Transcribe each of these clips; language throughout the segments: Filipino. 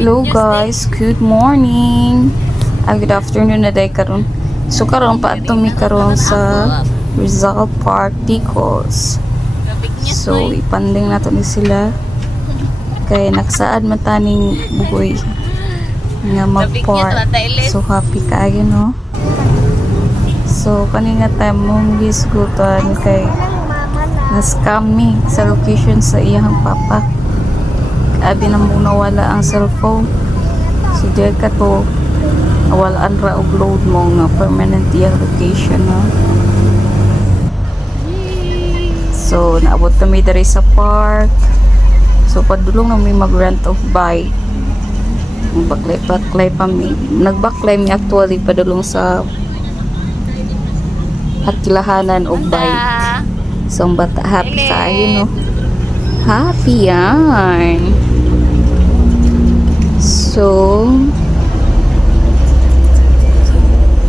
Hello guys, good morning. Good afternoon na day karon. So karon pa ato mi karon sa Rizal Park Ticos. So ipanding nato ni sila kay nakasaad man taning bugoy nga mag-park. So happy kaayo no. So kanina tayo mong gisgutan kay na-scam mi sa location sa iyang papa. Abi na muna wala ang cellphone. So diyan ka to walaan ra og load mo nga permanent iyang location no. So naabot kami diri sa park. So padulong na may mag-rent of bike. Baklay pa mi. Nagbaklay mi actually padulong sa Hakilahanan og bike. So ang bata happy kayo no. Happy yan. So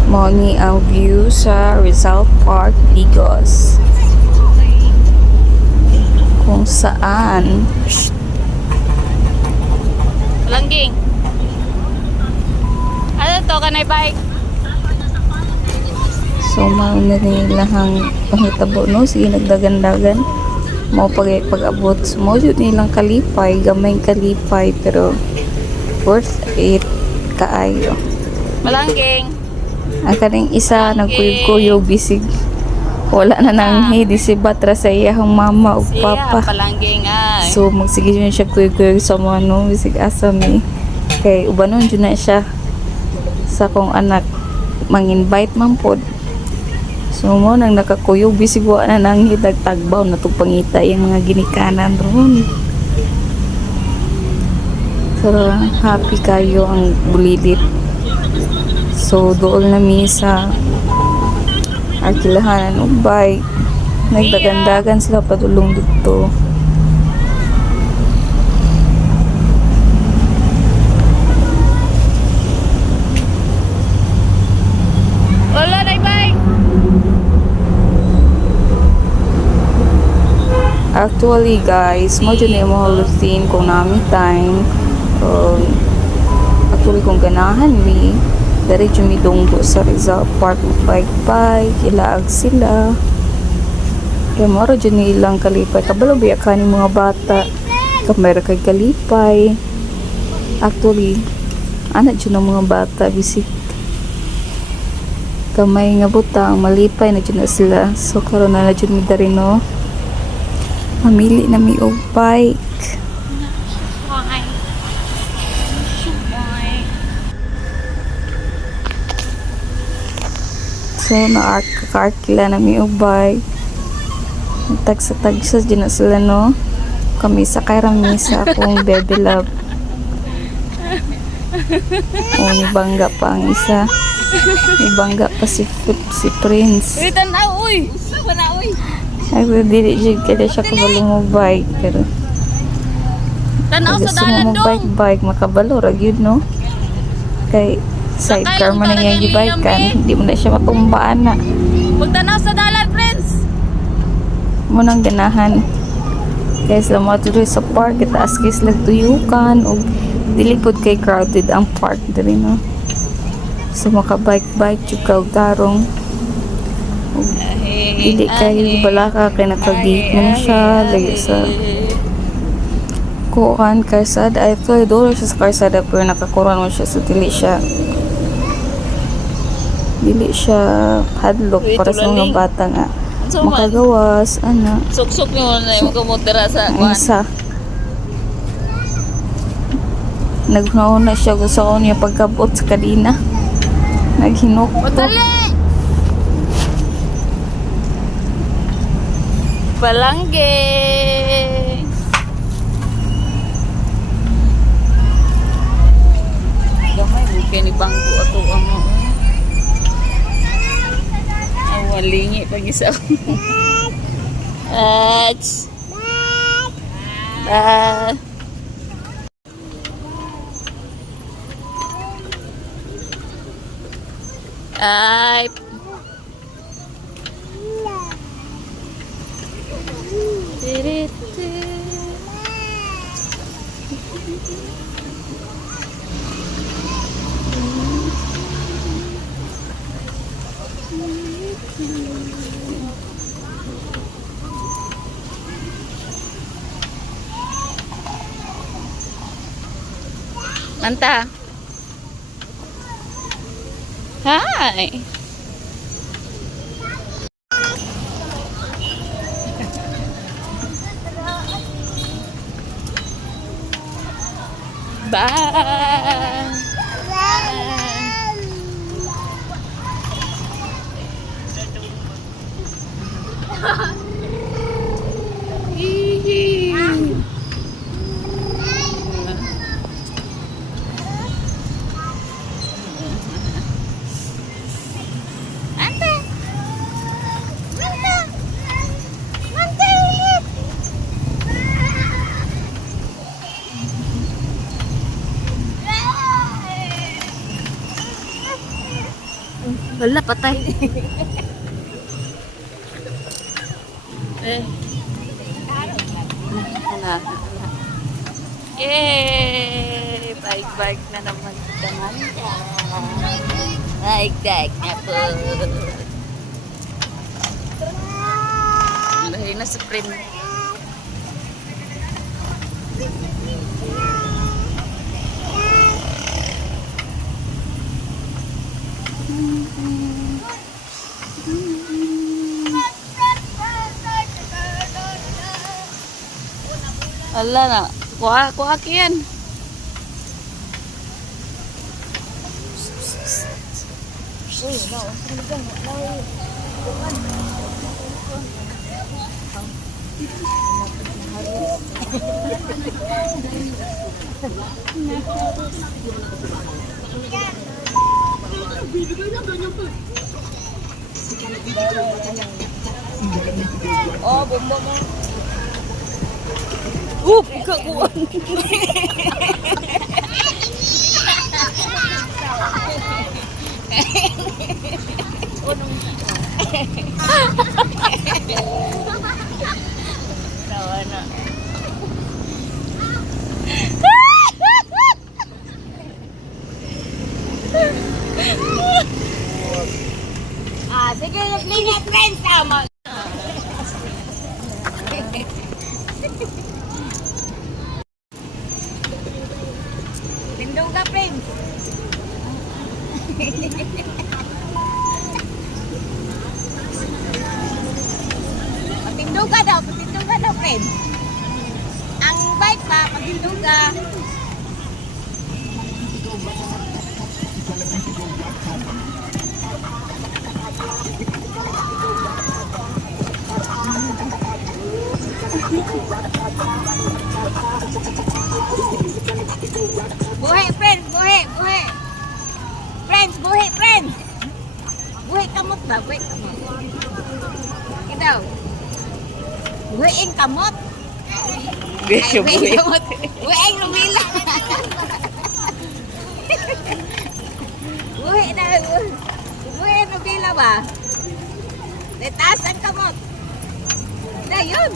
mo ni ang view sa Rizal Park Ticos kung saan Langging. Ano to kanay bike? so mauna nilang pangitabo no sige nagdagan-dagan mo pag-abot so, mo yun nilang kalipay gamay kalipay pero worth it kaayo. Malangging. Ang kaning isa nagkuyog-kuyog bisig wala na nang hidi si batra sa iyang mama o papa. Palangging ay. So magsige yun siya kuyog-kuyog sa mga no bisig asa mi kay ubanon dyan na siya sa kong anak mang-invite man pod. So mo nang nakakuyog bisig wa na nang hidag tagbaw na itong pangita yung mga ginikanan ron. So happy kayo ang bulilit. So doon nami sa Hakilahanan og bike. Nagdagandagan sila padulong dito. Wala na bike. Actually guys, mo dyan yung mga routine kung namin time. Actually kung ganahan mi diretso mi dunggo sa Rizal Park bike ilaag sila kaya maro dyan ilang kalipay kabalo biya ka ni mga bata kamera kay kalipay actually anak dyan ang mga bata bisik kamay nga butang malipay na dyan na sila so karon na dyan mi dari no mamili na mi og bike. So na-arkila na mi og bike. Tagsa din na sila no. Kami sa rami sa akong baby love. Ni bangga pa ang isa. Ni bangga pa si Prince. Uy, tanaw uy. Sana uy. Ay dili jud kada siya kabalo og bike pero Tanaw sa dalan dong. bike makabalo ra gyud no. Kay sidecar man na yung gibike kan hindi mo na siya matumbaan na Magtanaw sa dalan, friends. mo nang ganahan kaya sila mo tuloy sa park itaas kay sila tuyukan o dilipod kay crowded ang park diri no so makabike chukaw tarong dili kay balaka kay nakagate mo siya lagi sa kuan karsada ay ito dolo siya sa karsada pero nakakuran mo siya so dili siya hadlock para sa mga bata nga makagawas ana Suksok nyo na yung kumutira sa kuan. isa nagnauna siya gusto ko niya pagkabot sa kadina naghinok Madali! Palangging! Gamay, bukin ni bangko ato ang walingi pag isa. Ach! Bye! Ay! Manta. Hi. Bye. Hihi. Ante. Manta. Manta ulit. Wala, patay. Eh. Wala. Yay! Bike-bike na naman si Amanda. Bike-bike na po. Lahi na sa print. Ala na. Kuha kiyan. Oh, bomba mo. Kakuan. Tawa na. Sige, lihat friends sama. Tindong ka friends. Patindong ka daw friends. Ang bike pa, patindong ka. Buhay friends, buhay. Friends, buhay friends. Buhay kamot ba? Buhay kamot. Ikaw. Buhay ang kamot. Buhay kamot. Buhay ang lumila. Buhay na. Buhay ang lumila ba? Taas ang kamot. Na yun.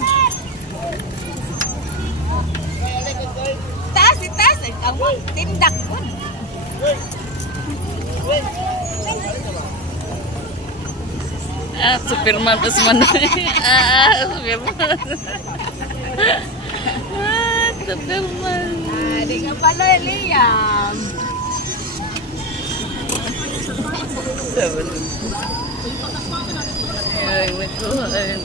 Taas ang kamot. Tindak ko. Superman pas mana? Superman. Superman. Di ka pala, Liam. Ay, may tuhan.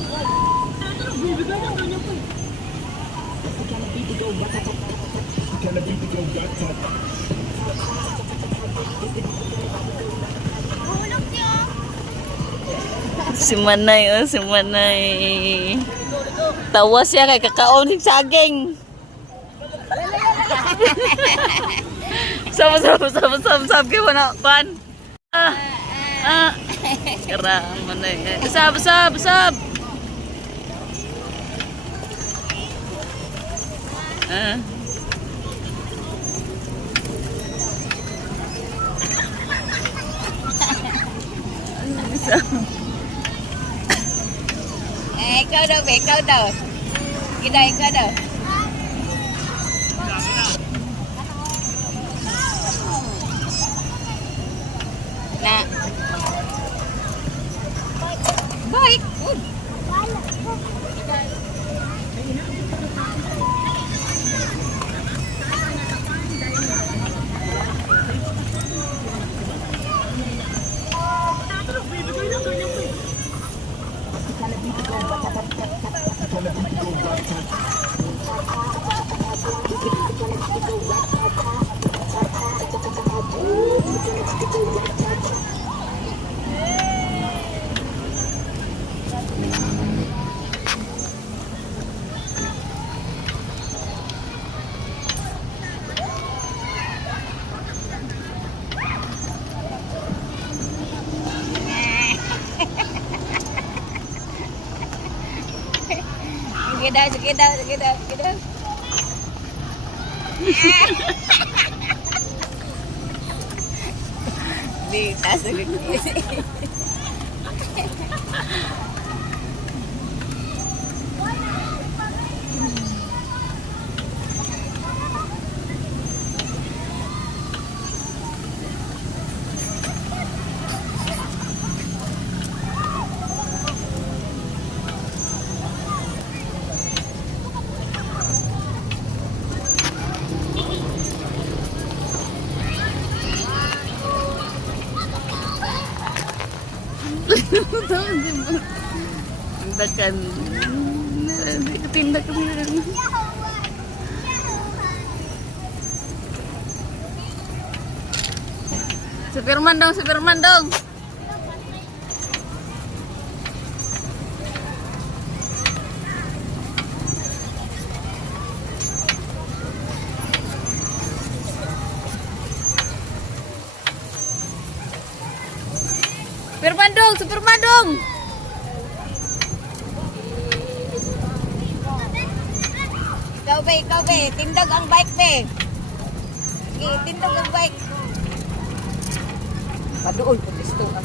Si Manay, si Manay. Tawa siya kay kakaon ng saging. Sab kay wala pan. Kera Manay. Sab. Ikaw daw. Ikaw daw. Na. Bike. Sige daw, sige daw, sige daw, sige daw. Di, taas na gagawin. Tindakan. Tindak kami. Superman dong. Superman dong. Ikaw be, tindog ang bike be. Sige, tindog ang bike. Paduol po gusto ka.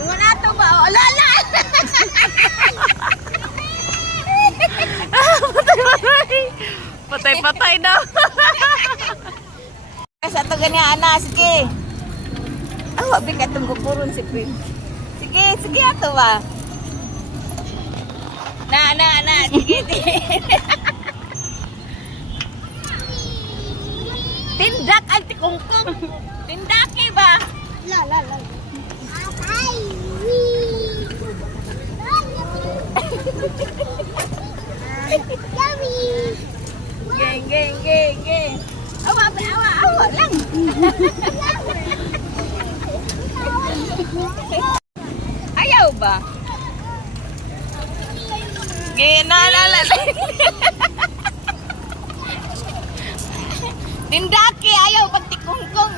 Wala to ba? Alala! Patay daw. Sa to ganyan, ana, sige. Awa, bigat itong kukuron si Prim. Sige, ato ba? Sige. Tindak ang tikungkong. Tindaki ba? La. Ay! Geng. Awa lang. Ayaw ba? Ginalala. Tindaki, ayaw pagtikungkong.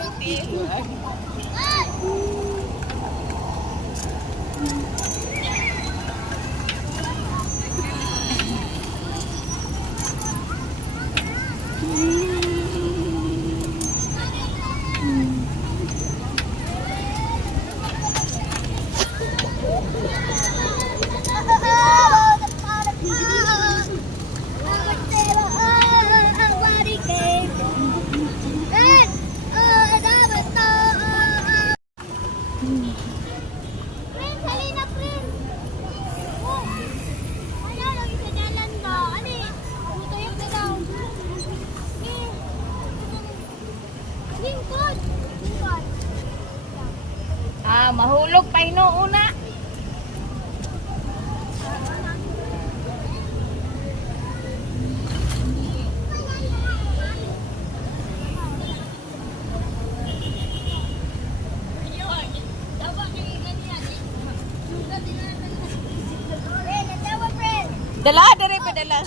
Mahulog pa inuuna. Dala, dali pa dala.